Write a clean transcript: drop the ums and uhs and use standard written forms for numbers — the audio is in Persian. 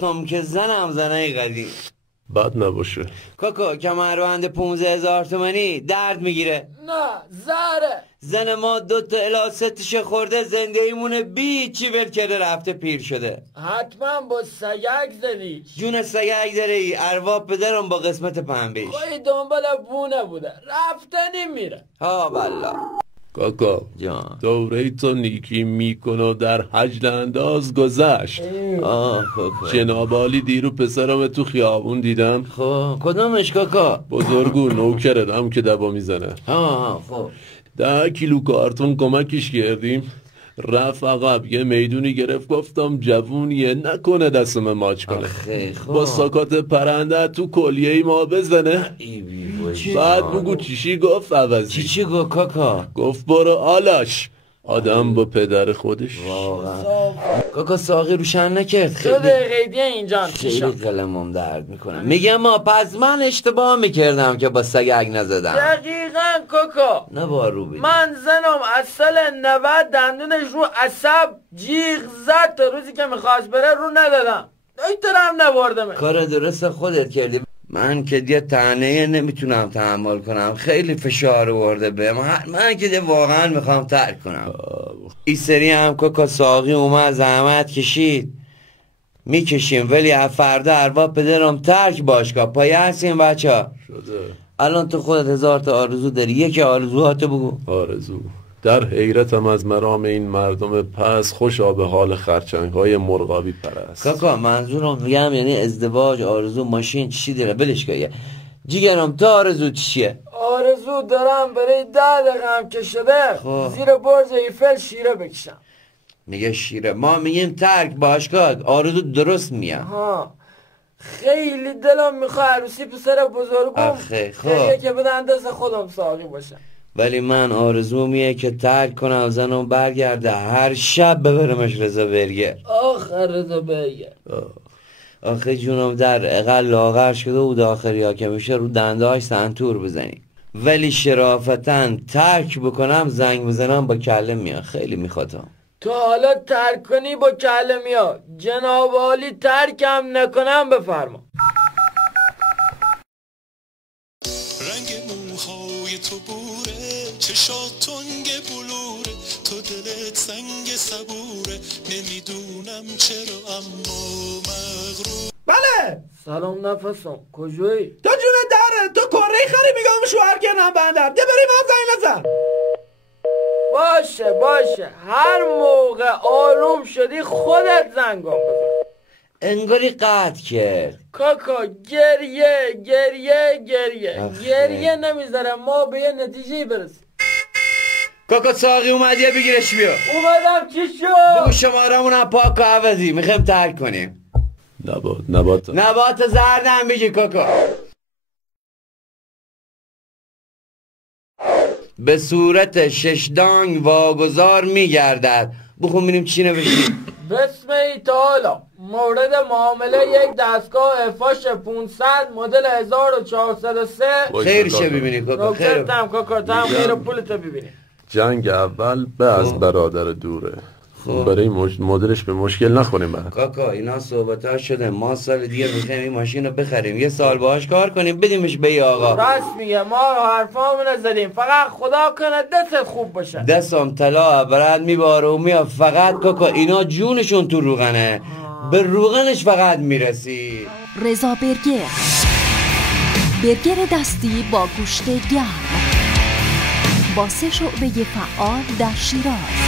باختم که زنم زنه قدیم. بد نباشه. کاکا کمربند 15,000 تومانی درد میگیره؟ نه زهره. زن ما 2 تا الی 3 تاشه خورده، زنده ایمونه، بی چی ول کرده رفته پیر شده. حتما با سگک زدیش. جون سگک داره ای، ارواح پدرم با قسمت پنبهش. خواهی دنبال بونه بوده رفتنی میره. ها بالله. کاکا جان دوره تو نیکی میکنه در حجل انداز گذشت. کاکا جناب عالی دیرو پسرم تو خیابون دیدم. خب کدومش کاکا؟ بزرگو نوکردم که دبا میزنه. خب 10 کیلو کارتون کمکش کردیم، رفت عقب یه میدونی گرفت، گفتم جوونیه نکنه دستم ماچ کنه. با ساکات پرنده تو کلیه ما بزنه. بعد بگو چیشی گفت عوضی. چی گفت کاکا؟ گفت برو آلاش. آدم با پدر خودش. کاکا ساقی روشن نکرد. 2 دقیقه دیگه اینجا خیلی قلمم درد میکنم. میگم پس من اشتباه میکردم که با سگک نزدم. دقیقا کاکا. نه بارو بیدی. من زنم از سال 90 دندونش رو عصب جیغ زد تا روزی که میخواست بره رو ندادم. دکترم نبردمه. کار درست خودت کردی. من که دیگه تنه‌ای نمیتونم تحمل کنم، خیلی فشار آورده بهم. من که دیگه واقعا میخوام ترک کنم. این سری هم کاکا ساقی اومد زحمت کشید، میکشیم ولی از فردا ارواح پدرم ترک باشگاه پایه هستیم بچه. شده. الان تو خودت 1000 تا آرزو داری، یکی آرزوهاتو بگو. آرزو در حیرتم از مرام این مردم پس، خوشا به حال خرچنگ های مرغابی پرست. کاکا منظورم میگم یعنی ازدواج، آرزو، ماشین، چی داره بلش که جیگرم تو آرزو چیه؟ آرزو دارم برای 10 دقیقه هم که شده زیر برج ایفل شیره بکشم. میگه شیره، ما میگیم ترک باشگاه. آرزو درست میگم. خیلی دلم میخواه عروسی پسر بزرگم خیلی که بدن دست خودم ساقی باشم. ولی من آرزو میه که ترک کنم زنم برگرده هر شب ببرمش رضا برگر. آخر رضا برگر. آخه جونم در اقل لاغر شده بود آخری ها که میشه رو دنده هاش سنتور بزنی. ولی شرافتن ترک بکنم زنگ بزنم با کله میاد. خیلی میخوادم. تو حالا ترک کنی با کله میاد، جناب عالی ترکم نکنم بفرما. رنگ موهای تو بوره، چشات تنگ بلوره، تو دلت سنگ صبوره، نمیدونم چرا اما مغرور. بله سلام نفسم، کجایی؟ تو جون دره، تو کره خری میگم شوهر کنم بندم ده بری من زنگ نزن. باشه هر موقع آروم شدی خودت زنگم بزن. انگاری قطع کرد کاکا. گریه نمیذاره ما به یه نتیجه برسیم. کاکا ساقی اومد یه بگیرش بیا. اومدم چی شد؟ بگو شمارمون پاک و عوضی میخوایم ترک کنیم. نبات زردم بگی کاکا. به صورت 6 دانگ واگذار میگردد. بخون بینیم چی نوشتیم. بسم تعالی. مورد معامله یک دستگاه افاش 500 مدل 1403. خیر شه ببینی کاکا. خیر کاکا تام خیر پولتو ببینی. جنگ اول به از برادر دوره. برای مدلش به مشکل نخوریم بعد. کاکا اینا صحبت ها شده، ما سال دیگه میخوایم این ماشین رو بخریم، یه سال باهاش کار کنیم بدیمش به آقا. راست میگه، ما حرفامونو زدیم، فقط خدا کنه دست خوب باشه. دستم طلا برد میباره و میاد. فقط کاکا اینا جونشون تو روغنه، به روغنش فقط میرسی. رضا برگر دستی با گوشت گرم با 3 شعبه فعال در شیراز.